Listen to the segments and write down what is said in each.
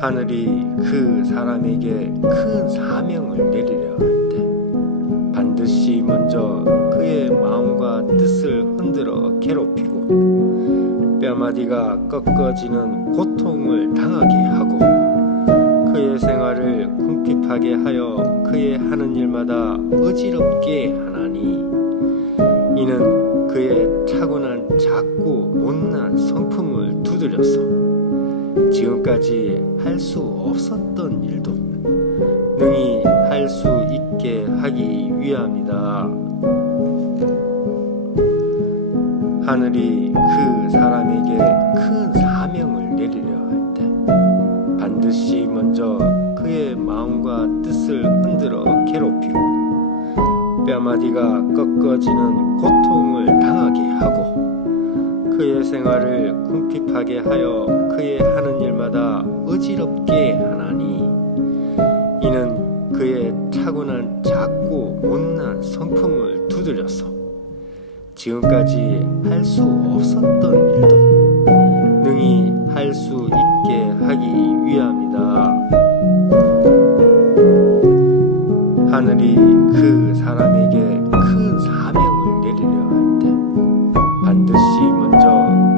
하늘이 그 사람에게 큰 사명을 내리려 할 때 반드시 먼저 그의 마음과 뜻을 흔들어 괴롭히고 뼈마디가 꺾어지는 고통을 당하게 하고 그의 생활을 궁핍하게 하여 그의 하는 일마다 어지럽게 하나니 이는 그의 타고난 작고 못난 성품을 두드려서 지금까지 할 수 없었던 일도 능히 할 수 있게 하기 위함이다. 하늘이 그 사람에게 큰 사명을 내리려 할 때 반드시 먼저 그의 마음과 뜻을 흔들어 괴롭히고 뼈마디가 꺾어지는 고통을 당하게 하고 그의 생활을 궁핍하게 하여 그의 하는 일마다 어지럽게 하나니 이는 그의 타고난 작고 못난 성품을 두드려서 지금까지 할 수 없었던 일도 능히 할 수 있게 하기 위함이다. 하늘이 그 사람에게 큰 사명을 내리려 할 때 반드시 먼저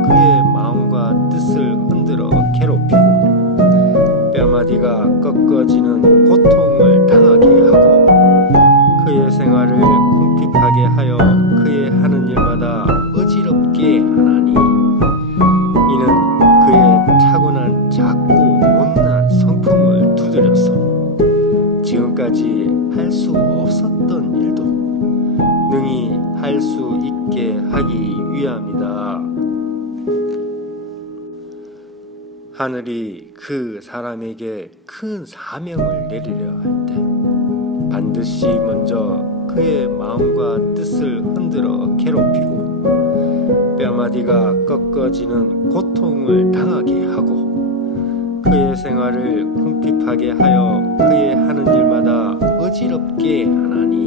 그의 마음과 뜻을 흔들어 괴롭히고 뼈마디가 꺾어지는 고통을 당하게 하고 그의 생활을 궁핍하게 하여 그의 하는 일마다 어지럽게 하나니 이는 그의 타고난 작고 못난 성품을 두드려서 지금까지 할 수 없었던 일도 능히 할 수 있게 하기 위함이다. 하늘이 그 사람에게 큰 사명을 내리려 할 때 반드시 먼저 그의 마음과 뜻을 흔들어 괴롭히고 뼈마디가 꺾어지는 고통을 당하게 하고 그의 생활을 궁핍하게 하여 그의 하는 일마다 어지럽게 하나니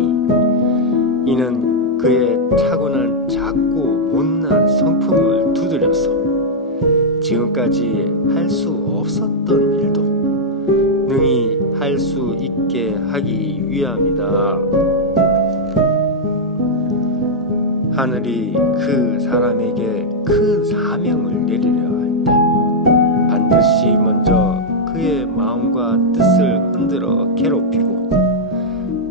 이는 그의 타고난 작고 못난 성품을 두드려서 지금까지 할 수 없었던 일도 능히 할 수 있게 하기 위함이다. 하늘이 그 사람에게 큰 사명을 내리려 할 때 반드시 먼저 그의 마음과 뜻을 흔들어 괴롭히고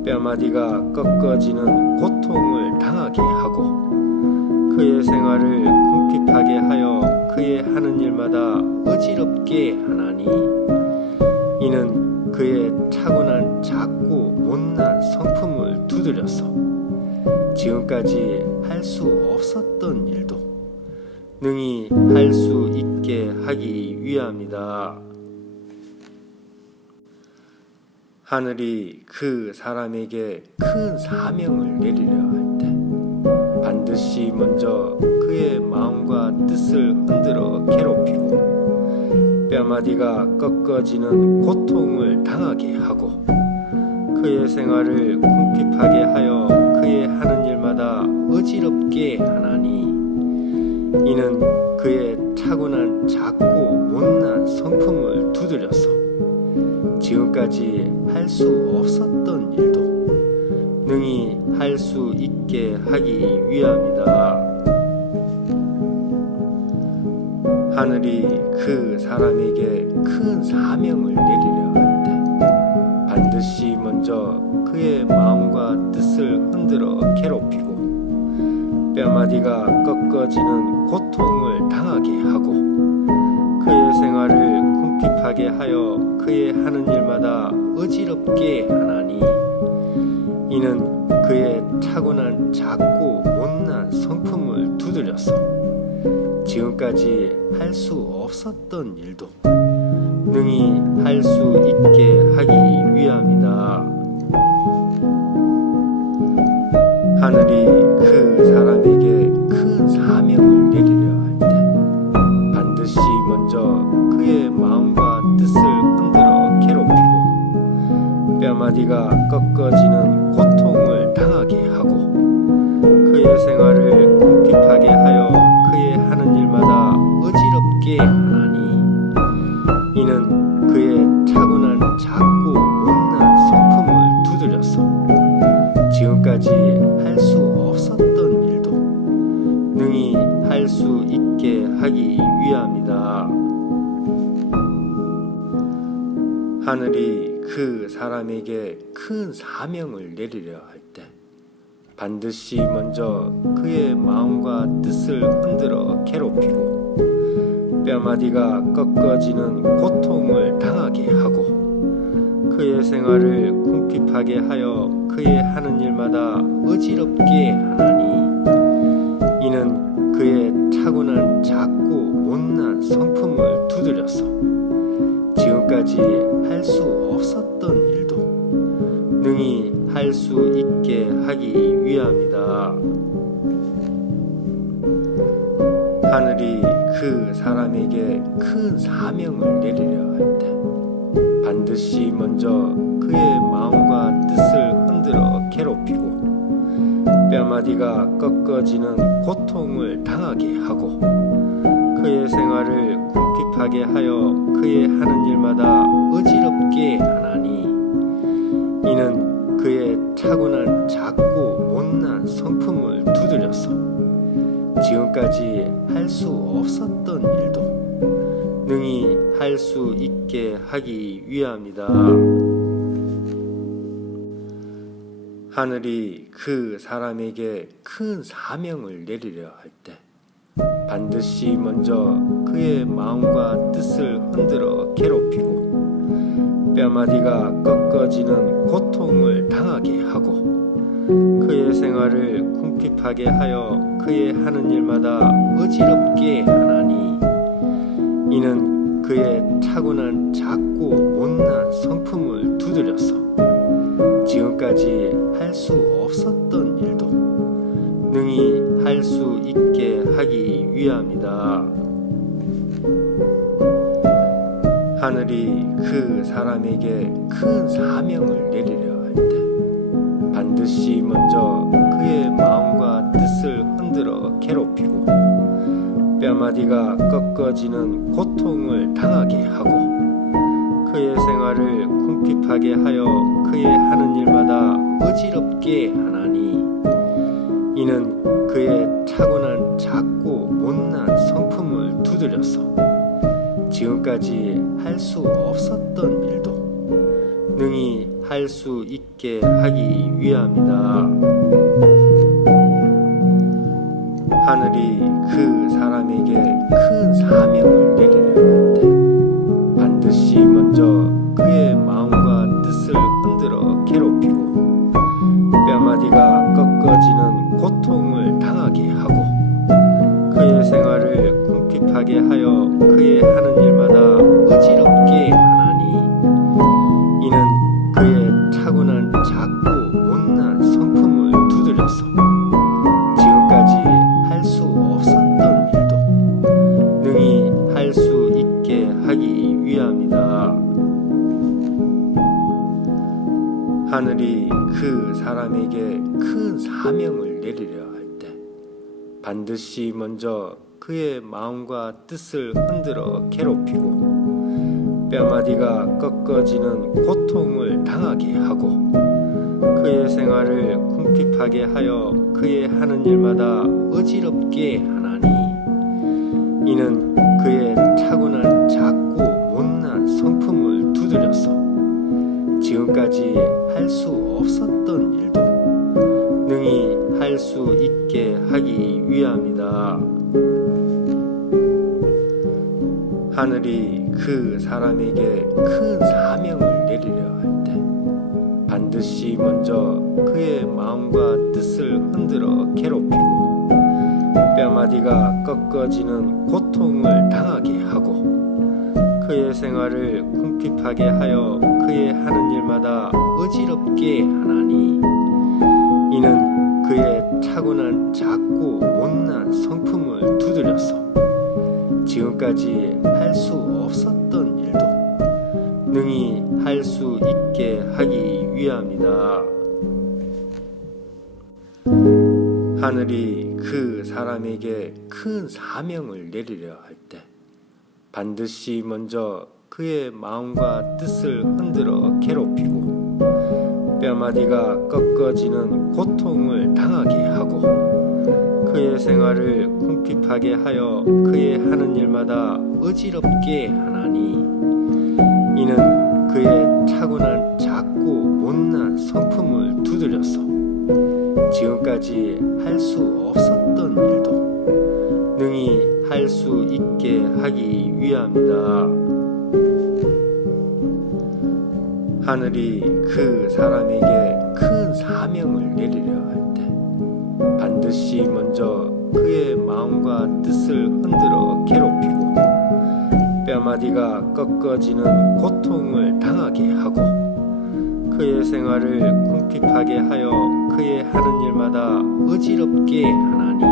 뼈마디가 꺾어지는 고통을 당하게 하고 그의 생활을 궁핍하게 하여 그의 하는 일마다 어지럽게 하나니 이는 그의 타고난 작고 못난 성품을 두드려서 지금까지 할 수 없었던 일도 능히 할 수 있게 하기 위함이다. 하늘이 그 사람에게 큰 사명을 내리려 할 때 반드시 먼저 그의 마음과 뜻을 흔들어 괴롭히고 뼈마디가 꺾어지는 고통을 당하게 하고 그의 생활을 궁핍하게 하여 그의 하는 일마다 어지럽게 하나니 이는 그의 타고난 작고 못난 성품을 두드려서 지금까지 할 수 없었던 일도 능히 할 수 있게 하기 위함이다. 하늘이 그 사람에게 큰 사명을 내리려 할 때 반드시 먼저 그의 마음과 뜻을 흔들어 괴롭히고 뼈마디가 꺾어지는 고통을 당하게 하고 그의 생활을 궁핍하게 하여 그의 하는 일마다 어지럽게 하나니 이는 그의 타고난 작고 못난 성품을 두드려서 지금까지 할 수 없었던 일도 능히 할 수 있게 하기 위함이다. 하늘이 그 사람에게 큰 사명을 내리려 할 때 반드시 먼저 그의 마음과 뜻을 흔들어 괴롭히고 뼈마디가 꺾어지는 고통을 당하게 하고 그의 생활을 궁핍하게 하여 그의 하는 일마다 어지럽게 하나니 이는 그의 타고난 작고 못난 성품을 두드려서 지금까지 할 수 없었던 일도 능히 할 수 있게 하기 위함이다. 하늘이 그 사람에게 큰 사명을 내리려 할 때 반드시 먼저 그의 마음과 뜻을 흔들어 괴롭히고 뼈마디가 꺾어지는 고통을 당하게 하고 그의 생활을 궁핍하게 하여 그의 하는 일마다 어지럽게 하나니 이는 그의 타고난 작고 못난 성품을 두드려서 지금까지 할 수 없었던 일도 능히 할 수 있게 하기 위함이다. 하늘이 그 사람에게 큰 사명을 내리려 할 때 반드시 먼저 그의 마음과 뜻을 흔들어 괴롭히고 뼈마디가 꺾어지는 고통을 당하게 하고 그의 생활을 궁핍하게 하여 그의 하는 일마다 어지럽게 하나니 이는 그의 타고난 작고 못난 성품을 두드려서 지금까지 할 수 없었던 일도 능히 할 수 있게 하기 위함이다. 하늘이 그 사람에게 큰 사명을 내리려 할 때 반드시 먼저 그의 마음과 뜻을 흔들어 괴롭히고 뼈마디가 꺾어지는 고통을 당하게 하고 그의 생활을 궁핍하게 하여 그의 하는 일마다 어지럽게 하나니 이는 그의 타고난 작고 못난 성품을 두드려서 지금까지 할 수 없었던 일도 능히 할 수 있게 하기 위함이다. 하늘이 그 사람에게 큰 사명을 내리려 할 때 반드시 먼저 그의 마음과 뜻을 흔들어 괴롭히고 뼈마디가 꺾어지는 고통을 당하게 하고 그의 생활을 궁핍하게 하여 그의 하는 일마다 어지럽게 하나니 이는 그의 타고난 작고 못난 성품을 두드려서 지금까지 할 수 없었던 일도 능히 할 수 있게 하기 위함이다. 하늘이 그 사람에게 큰 사명을 내리려 할 때 반드시 먼저 그의 마음과 뜻을 흔들어 괴롭히고 뼈마디가 꺾어지는 고통을 당하게 하고 그의 생활을 궁핍하게 하여 그의 하는 일마다 어지럽게 하나니 이는 그의 타고난 작고 못난 성품을 두드려서 지금까지 할 수 없었던 일도 능히 할 수 있게 하기 위함이다. 하늘이 그 사람에게 큰 사명을 내리려 할 때 반드시 먼저 그의 마음과 뜻을 흔들어 괴롭히고 뼈마디가 꺾어지는 고통을 당하게 하고 그의 생활을 궁핍하게 하여 그의 하는 일마다 어지럽게 하나니 이는 그의 타고난 작고 못난 성품을 두드려서 지금까지 할 수 없었던 일도 능히 할 수 있게 하기 위함이다. 하늘이 그 사람에게 큰 사명을 내리려 할 때 반드시 먼저 그의 마음과 뜻을 흔들어 괴롭히고 뼈마디가 꺾어지는 고통을 당하게 하고 그의 생활을 궁핍하게 하여 그의 하는 일마다 어지럽게 하나니 이는 그의 타고난 작고 못난 성품을 두드려서 지금까지 할 수 없었던 일도 능히 할 수 있게 하기 위함이다. 하늘이 그 사람에게 큰 사명을 내리려 할 때 반드시 먼저 그의 마음과 뜻을 흔들어 괴롭히고 뼈마디가 꺾어지는 고통을 당하게 하고 그의 생활을 궁핍하게 하여 그의 하는 일마다 어지럽게 하나니 이는 그의 타고난 작고 못난 성품을 두드려서 지금까지 할 수 없었던 일도 능히 할 수 있게 하기 위함이다. 하늘이 그 사람에게 큰 사명을 내리려 할 때 반드시 먼저 그의 마음과 뜻을 흔들어 괴롭히고 뼈마디가 꺾어지는 고통을 당하게 하고 그의 생활을 궁핍하게 하여 그의 하는 일마다 어지럽게 하나니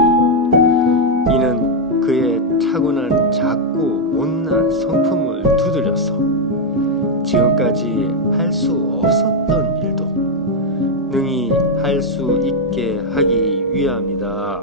이는 그의 타고난 작고 못난 성품을 두드려서 지금까지 할 수 없었던 일도 능히 할 수 있게 하기 위함이다.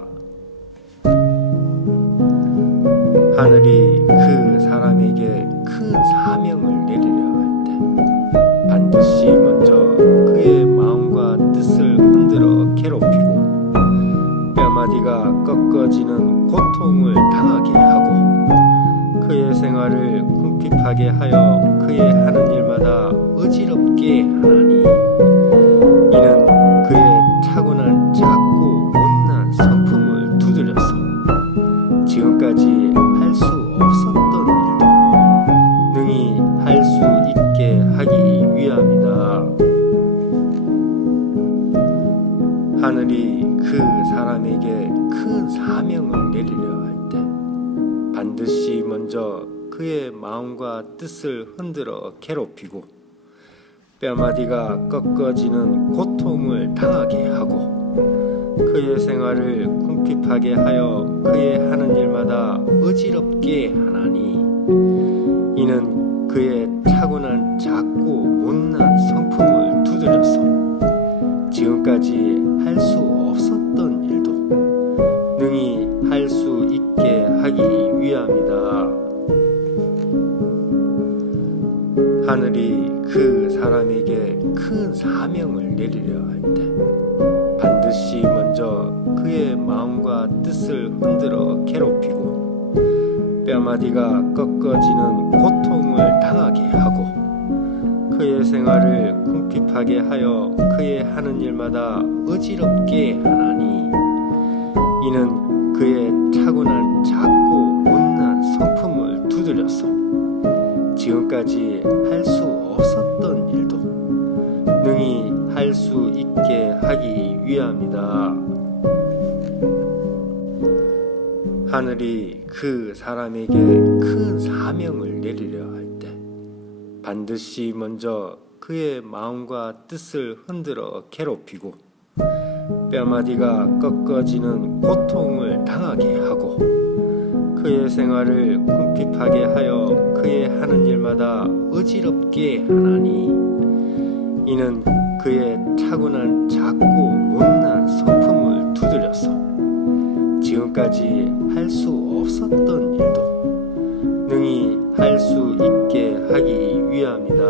하늘이 그 사람에게 큰 사명을 내리려 할 때 반드시 먼저 그의 마음과 뜻을 흔들어 괴롭히고 뼈마디가 꺾어지는 고통을 당하게 하고 그의 생활을 궁핍하게 하여 그의 하는 일마다 어지럽게 하나니 이는 그의 타고난 작고 못난 성품을 두드려서 지금까지 할 수 없었던 일도 능히 할 수 있게 하기 위함이다. 하늘이 그 사람에게 큰 사명을 내리려 할 때 반드시 먼저 그의 마음과 뜻을 흔들어 괴롭히고 뼈마디가 꺾어지는 고통을 당하게 하고 그의 생활을 궁핍하게 하여 그의 하는 일마다 어지럽게 하나니 이는 그의 타고난 작고 못난 성품을 두드려서 지금까지 할 수 없었던 일도 능히 할 수 있게 하기 위함이다. 하늘이 그 사람에게 큰 사명을 내리려 할 때 반드시 먼저 그의 마음과 뜻을 흔들어 괴롭히고 뼈마디가 꺾어지는 고통을 당하게 하고 그의 생활을 궁핍하게 하여 그의 하는 일마다 어지럽게 하나니 이는 그의 타고난 작고 못난 성품을 두드려서 지금까지 할 수 없었던 일도 능히 할 수 있게 하기 위함이다. 하늘이 그 사람에게 큰 사명을 내리려 할 때 반드시 먼저 그의 마음과 뜻을 흔들어 괴롭히고 뼈마디가 꺾어지는 고통을 당하게 하고 그의 생활을 궁핍하게 하여 그의 하는 일마다 어지럽게 하나니 이는 그의 타고난 작고 못난 성품을 두드려서 지금까지 할 수 없었던 일도 능히 할 수 있게 하기 위함이다.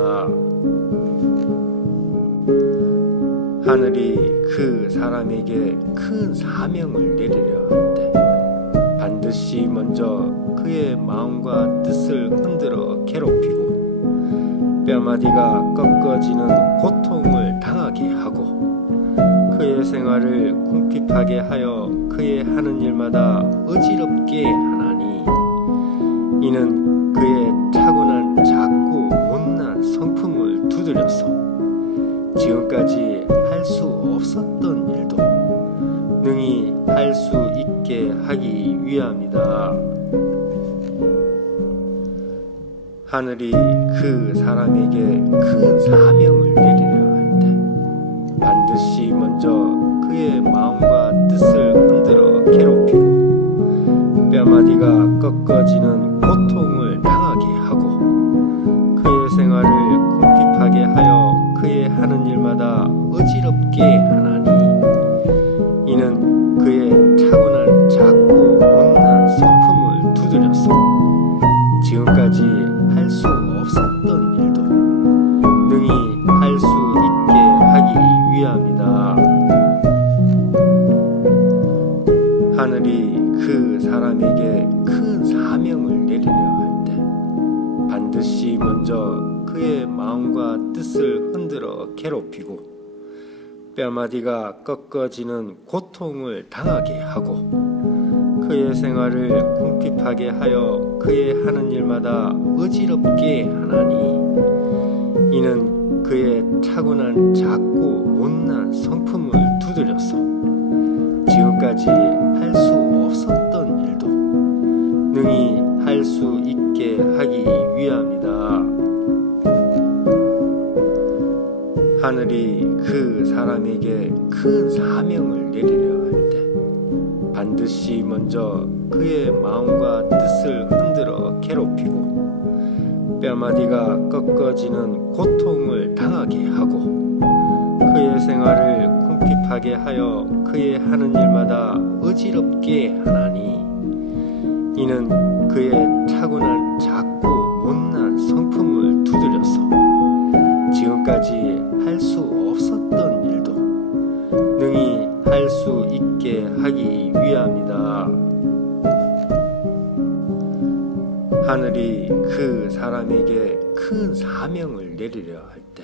하늘이 그 사람에게 큰 사명을 내리려 할 때 반드시 먼저 그의 마음과 뜻을 흔들어 괴롭히고 뼈마디가 꺾어지는 고통을 당하게 하고 그의 생활을 궁핍하게 하여 그의 하는 일마다 어지럽게 하나니 이는 그의 타고난 작고 못난 성품을 두드려서 지금까지 할 수 없었던 일도 능히 할 수 있게 하기 위함이다. 하늘이 그 사람에게 큰 사명을 내리려 할 때 반드시 먼저 그의 마음과 뜻을 흔들어 괴롭히고 뼈마디가 꺾어지는 고통을 당하게 하고 그의 생활을 궁핍하게 하여 그의 하는 일마다 어지럽게 하나니 이는 그의 타고난 작고 못난 성품을 두드려서 지금까지 할 수 없었다. 반드시 먼저 그의 마음과 뜻을 흔들어 괴롭히고 뼈마디가 꺾어지는 고통을 당하게 하고 그의 생활을 궁핍하게 하여 그의 하는 일마다 어지럽게 하나니 이는 그의 타고난 작고 못난 성품을 두드려서 지금까지 할 수 없었던 일도 능히 할 수 있게 하기 위함이다. 하늘이 그 사람에게 큰 사명을 내리려 할 때 반드시 먼저 그의 마음과 뜻을 흔들어 괴롭히고 뼈마디가 꺾어지는 고통을 당하게 하고 그의 생활을 궁핍하게 하여 그의 하는 일마다 어지럽게 하나니 이는 그의 타고난 작고 못난 성품을 두드려서 지금까지 할 수 없었던 일도 능히 할 수 있게 하기 위함이다. 하늘이 그 사람에게 큰 사명을 내리려 할 때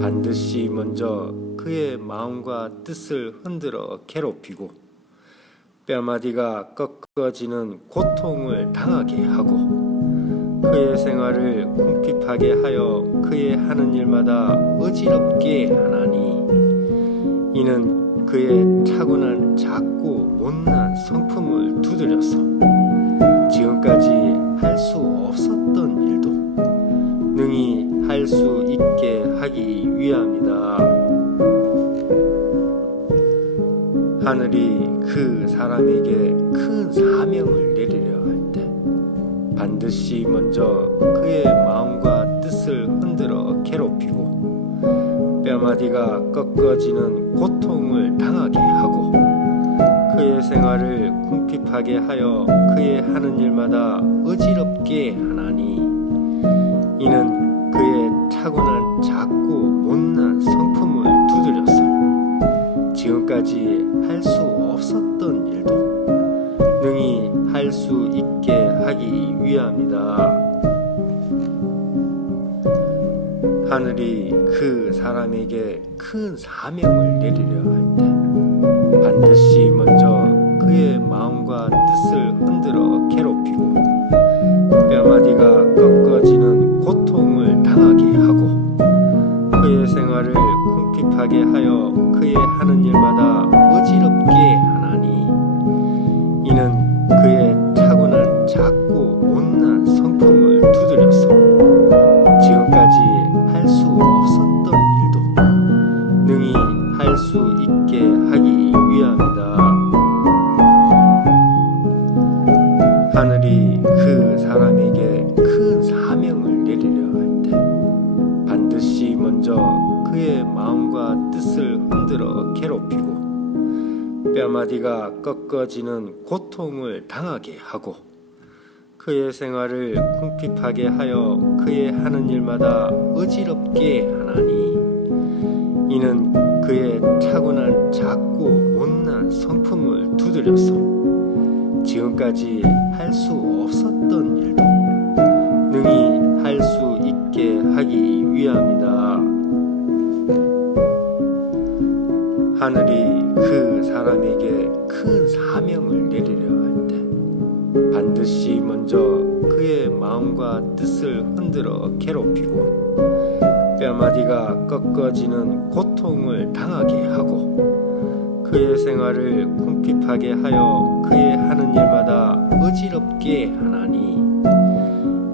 반드시 먼저 그의 마음과 뜻을 흔들어 괴롭히고 뼈마디가 꺾어지는 고통을 당하게 하고 그의 생활을 궁핍하게 하여 그의 하는 일마다 어지럽게 하나니 이는 그의 타고난 작고 못난 성품을 두드려서 지금까지 할 수 없었던 일도 능히 할 수 있게 하기 위함이다. 하늘이 그 사람에게 큰 사명을 내리려 할 때 반드시 먼저 그의 마음과 뜻을 흔들어 괴롭히고 뼈마디가 꺾어지는 고통을 당하게 하고 그의 생활을 궁핍하게 하여 그의 하는 일마다 어지럽게 하나니 이는 그의 타고난 작고 못난 성품을 두드려서 지금까지 할 수 없었던 일도 능히 할 수 있게 하기 위함이다. 하늘이 그 사람에게 큰 사명을 내리려 할 때 반드시 먼저 그의 마음과 뜻을 흔들어 괴롭히고 뼈마디가 꺾어지는 고통을 당하게 하고 그의 생활을 궁핍하게 하여 그의 하는 일마다 어지럽게 하나니 이는 그의 타고난 작고 못난 성품을 두드려서 지금까지 할 수 없었던 일도 능히 할 수 있게 하기 위함이다. 하늘이 그 사람에게 큰 사명을 내리려 할 때 반드시 먼저 그의 마음과 뜻을 흔들어 괴롭히고 뼈마디가 꺾어지는 고통을 당하게 하고 그의 생활을 궁핍하게 하여 그의 하는 일마다 어지럽게 하나니 이는 그의 타고난 작고 못난 성품을 두드려서 지금까지 할 수 없었던 일도 능히 할 수 있게 하기 위함이다. 하늘이 그 사람에게 큰 사명을 내리려 할 때 반드시 먼저 그의 마음과 뜻을 흔들어 괴롭히고 뼈마디가 꺾어지는 고통을 당하게 하고 그의 생활을 궁핍하게 하여 그의 하는 일마다 어지럽게 하나니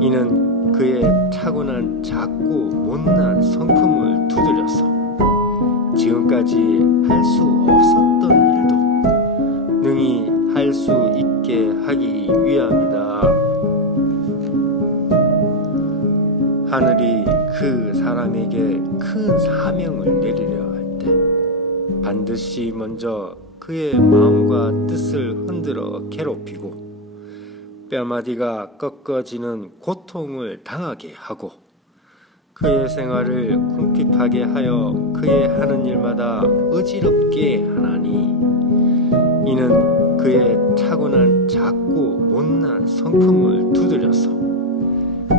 이는 그의 타고난 작고 못난 성품을 두드려서 지금까지 할 수 없었던 일도 능히 할 수 있게 하기 위함이다. 하늘이 그 사람에게 큰 사명을 내리려 할 때 반드시 먼저 그의 마음과 뜻을 흔들어 괴롭히고 뼈마디가 꺾어지는 고통을 당하게 하고 그의 생활을 궁핍하게 하여 그의 하는 일마다 어지럽게 하나니 이는 그의 타고난 작고 못난 성품을 두드려서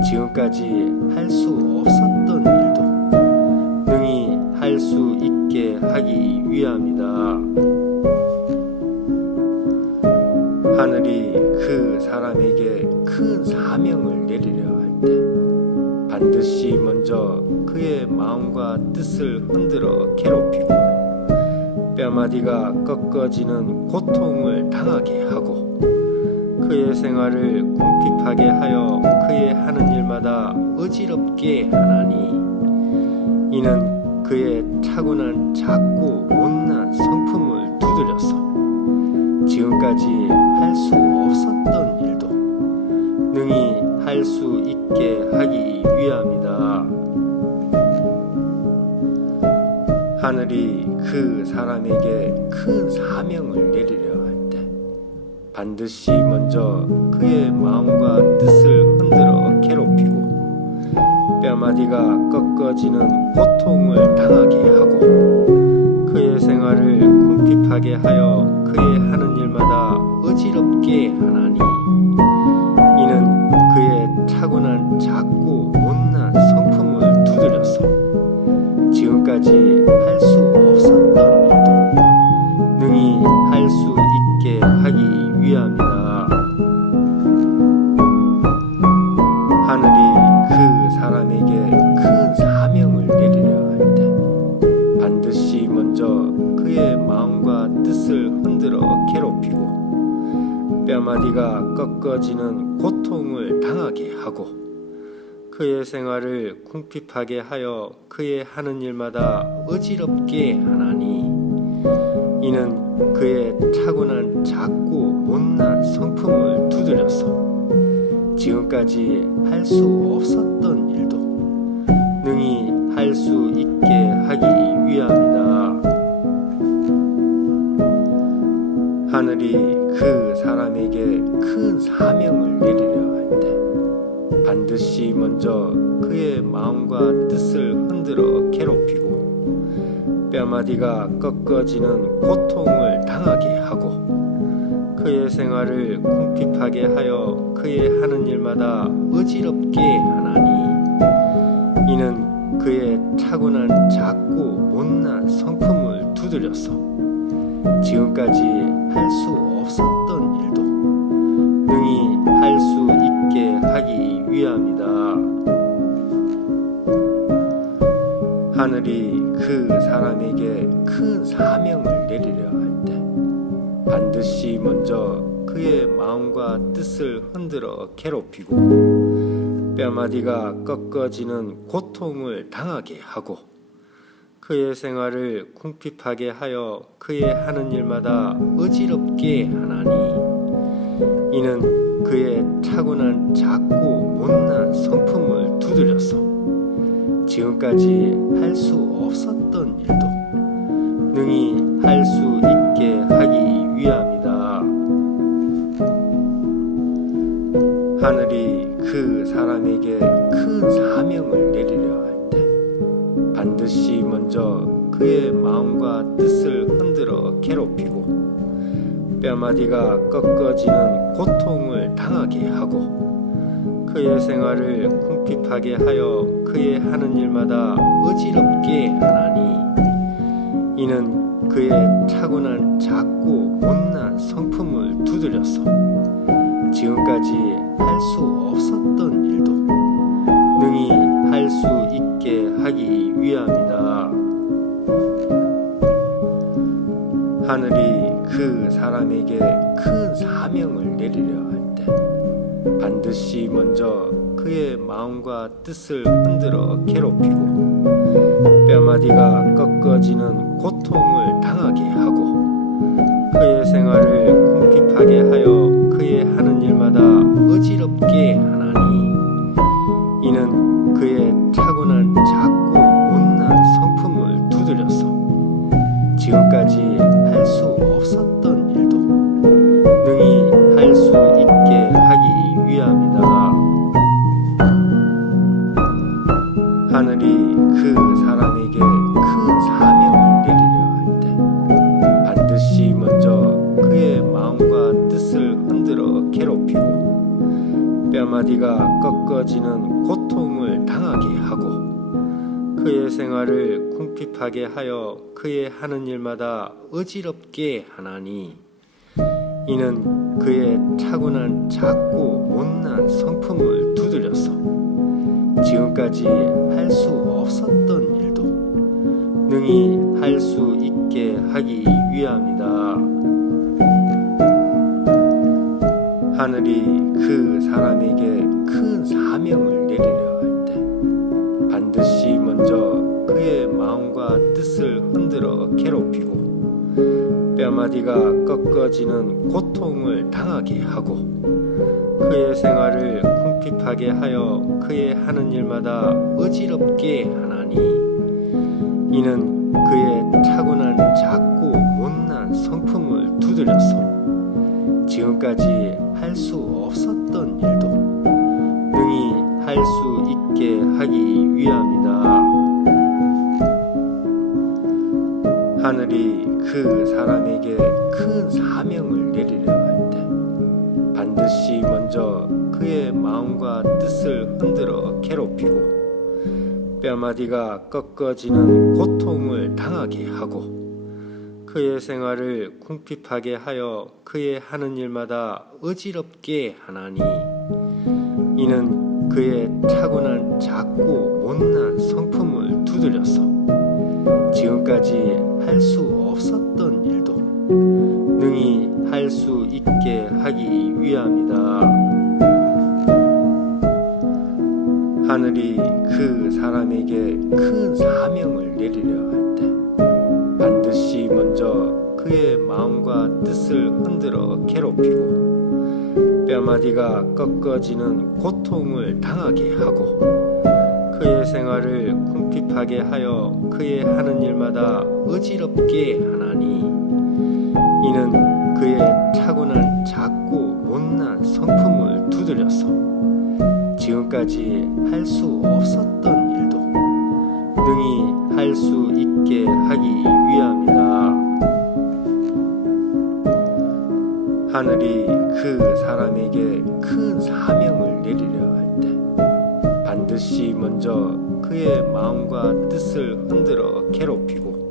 지금까지 할 수 없었던 일도 능히 할 수 있게 하기 위함이다. 하늘이 그 사람에게 큰 사명을 내리려 할 때 반드시 먼저 그의 마음과 뜻을 흔들어 괴롭히고 뼈마디가 꺾어지는 고통을 당하게 하고 그의 생활을 궁핍하게 하여 그의 하는 일마다 어지럽게 하나니 이는 그의 타고난 작고 못난 성품을 두드려서 지금까지 할 수 없었던 일도 능히 할 수 있게 하기 위함이다. 하늘이 그 사람에게 큰 사명을 내리려 할 때 반드시 먼저 그의 마음과 뜻을 흔들어 괴롭히고 뼈마디가 꺾어지는 고통을 당하게 하고 그의 생활을 궁핍하게 하여 그의 하는 일마다 어지럽게 하나니 이는 그의 타고난 작고 못난 성품을 두드려서 지금까지 할 수 없었던 일도 능히 할 수 있게 하기 위함이다. 하늘이 그 사람에게 큰 사명을 내리려 할 때 반드시 먼저 그의 마음과 뜻을 흔들어 괴롭히고 뼈마디가 꺾어지는 고통을 당하게 하고 그의 생활을 궁핍하게 하여 그의 하는 일마다 어지럽게 하나니 이는 그의 타고난 작고 못난 성품을 두드려서 지금까지 할 수 없었던 일도 능히 할 수 있게 하기 위함이다. 하늘이 그 사람에게 큰 사명을 내리려 할 때 반드시 먼저 그의 마음과 뜻을 흔들어 괴롭히고 뼈마디가 꺾어지는 고통을 당하게 하고 그의 생활을 궁핍하게 하여 그의 하는 일마다 어지럽게 하나니 이는 그의 타고난 작고 못난 성품을 두드려서 지금까지 할 수 없었던 일도 능히 할 수 있게 하기 위함이다. 하늘이 그 사람에게 큰 사명을 내리려 할 때 반드시 먼저 그의 마음과 뜻을 흔들어 괴롭히고 뼈마디가 꺾어지는 고통을 당하게 하고 그의 생활을 궁핍하게 하여 그의 하는 일마다 어지럽게 하나니 이는 그의 타고난 작고 못난 성품을 두드려서 지금까지 할 수 없었던 일도 능히 할 수 있게 하기 위함이다. 하늘이 그 사람에게 큰 사명을 내리려 할 때 반드시 먼저 그의 마음과 뜻을 흔들어 괴롭히고 뼈마디가 꺾어지는 고통을 당하게 하고 그의 생활을 궁핍하게 하여 그의 하는 일마다 어지럽게 하나니 이는 그의 타고난 작고 못난 성품을 두드려서 지금까지 할 수 없었던 일도 능히 할 수 있게 하기 위함이다. 하늘이 그 사람에게 큰 사명을 내리려 할 때 반드시 먼저 그의 마음과 뜻을 흔들어 괴롭히고 뼈마디가 꺾어지는 고통을 당하게 하고 그의 생활을 궁핍하게 하여 그의 하는 일마다 어지럽게 하나니 이는 그의 타고난 작고 못난 성품을 두드려서 지금까지 할 수 없었던 일도 능히 할 수 있게 하기 위함이다. 하늘이 그 사람에게 큰 사명을 내리려 할 때 반드시 먼저 그의 마음과 뜻을 흔들어 괴롭히고 뼈마디가 꺾어지는 그의 생활을 궁핍하게 하여 그의 하는 일마다 어지럽게 하나니 이는 그의 타고난 작고 못난 성품을 두드려서 지금까지 할 수 없었던 일도 능히 할 수 있게 하기 위함이다. 하늘이 그 사람에게 큰 사명을 내리려 할 때 반드시 먼저 그의 마음과 뜻을 흔들어 괴롭히고 뼈마디가 꺾어지는 고통을 당하게 하고 그의 생활을 궁핍하게 하여 그의 하는 일마다 어지럽게 하나니 이는 그의 타고난 작고 못난 성품을 두드려서 지금까지 할 수 없었던 일도 능히 할 수 있게 하기 위함이다. 하늘이 그 사람에게 큰 사명을 내리려 할 때 반드시 먼저 그의 마음과 뜻을 흔들어 괴롭히고 뼈마디가 꺾어지는 고통을 당하게 하고 그의 생활을 궁핍하게 하여 그의 하는 일마다 어지럽게 하나니 이는 그의 타고난 작고 못난 성품을 두드려서 지금까지 할 수 없었던 일도 능히 할 수 있게 하기 위함이다. 하늘이 그 사람에게 큰 사명을 내리려 할 때 반드시 먼저 그의 마음과 뜻을 흔들어 괴롭히고 뼈마디가 꺾어지는 고통을 당하게 하고 그의 생활을 궁핍하게 하여 그의 하는 일마다 어지럽게 하나니 이는 그의 타고난 작고 못난 성품을 두드려서 지금까지 할 수 없었던 일도 능히 할 수 있게 하기 위함이다. 하늘이 그 사람에게 큰 사명을 내리려 할 때 반드시 먼저 그의 마음과 뜻을 흔들어 괴롭히고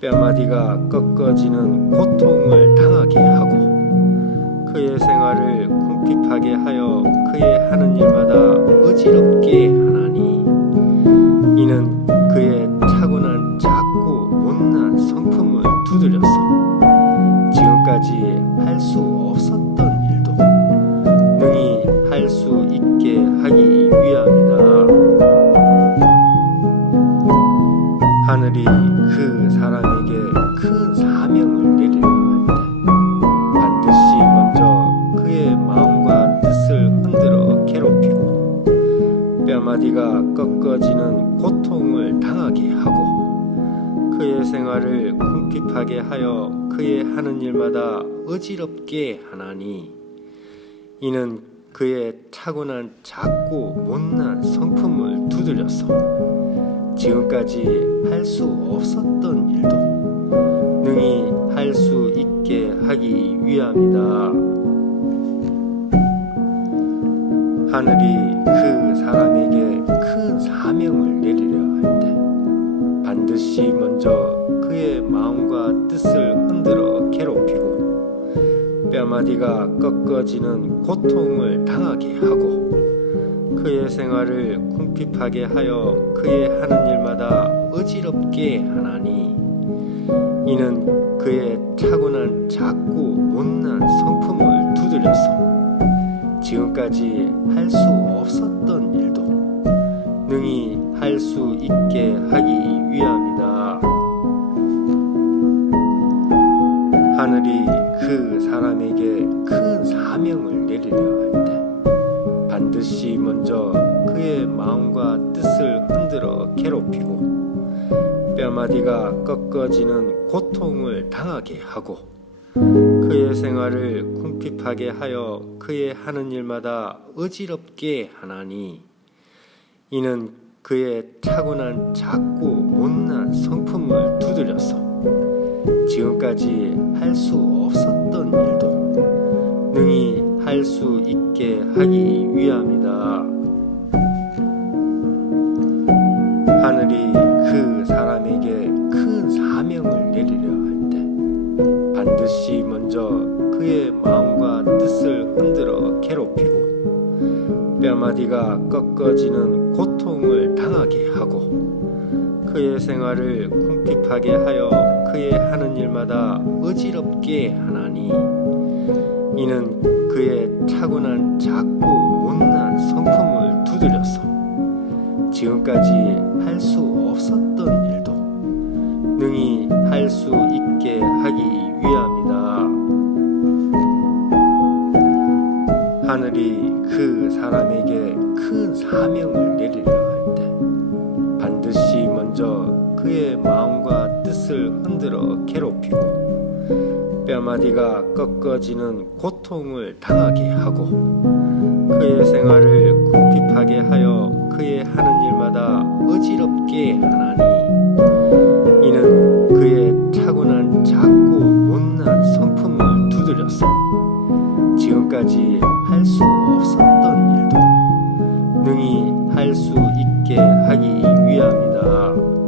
뼈마디가 꺾어지는 고통을 당하게 하고 그의 생활을 궁핍하게 하여 그의 하는 일마다 어지럽게 하나니 이는 그의 타고난 작고 못난 성품을 두드려서 지금까지 할 수 없었던 일도 능히 할 수 있게 하기 위함이다. 하늘이 그 사람에게 큰 사명을 내리려 할 때 반드시 먼저 그의 마음과 뜻을 흔들어 괴롭히고 뼈마디가 꺾어지는 고통을 당하게 하고 그의 생활을 궁핍하게 하여 그의 하는 일마다 어지럽게 하나니 이는 그의 타고난 작고 못난 성품을 두드려서 지금까지 할 수 없었던 일도 능히 할 수 있게 하기 위함이다. 하늘이 그 사람에게 큰 사명을 내리려 할 때 반드시 먼저 그의 마음과 뜻을 흔들어 괴롭히고 뼈마디가 꺾어지는 고통을 당하게 하고 그의 생활을 궁핍하게 하여 그의 하는 일마다 어지럽게 하나니 이는 그의 타고난 작고 못난 성품을 두드려서 지금까지 할 수 없었던 일도 능히 할 수 있게 하기 위함이다. 하늘이 그 사람에게 큰 사명을 내리려 할 때 반드시 먼저 그의 마음과 뜻을 흔들어 괴롭히고 뼈마디가 꺾어지는 고통을 당하게 하고 그의 생활을 궁핍하게 하여 그의 하는 일마다 어지럽게 하나니 이는 그의 타고난 작고 못난 성품을 두드려서 지금까지 할 수 없었던 일도 능히 할 수 있게 하기 위함이다. 하늘이 하늘이 그 사람에게 큰 사명을 내리려 할 때 반드시 먼저 그의 마음과 뜻을 흔들어 괴롭히고 뼈마디가 꺾어지는 고통을 당하게 하고 그의 생활을 궁핍하게 하여 그의 하는 일마다 어지럽게 하나니 이는 그의 타고난 작고 못난 성품을 두드려서 지금까지 할 수 없었던 일도 능히 할 수 있게 하기 위함이다. 하늘이 그 사람에게 큰 사명을 내리려 할 때 반드시 먼저 그의 마음과 뜻을 흔들어 괴롭히고 뼈마디가 꺾어지는 고통을 당하게 하고 그의 생활을 궁핍하게 하여 그의 하는 일마다 어지럽게 하나니 이는 그의 타고난 작고 못난 성품을 두드려서 지금까지 할 수 없었던 일도 능히 할 수 있게 하기 위함이다.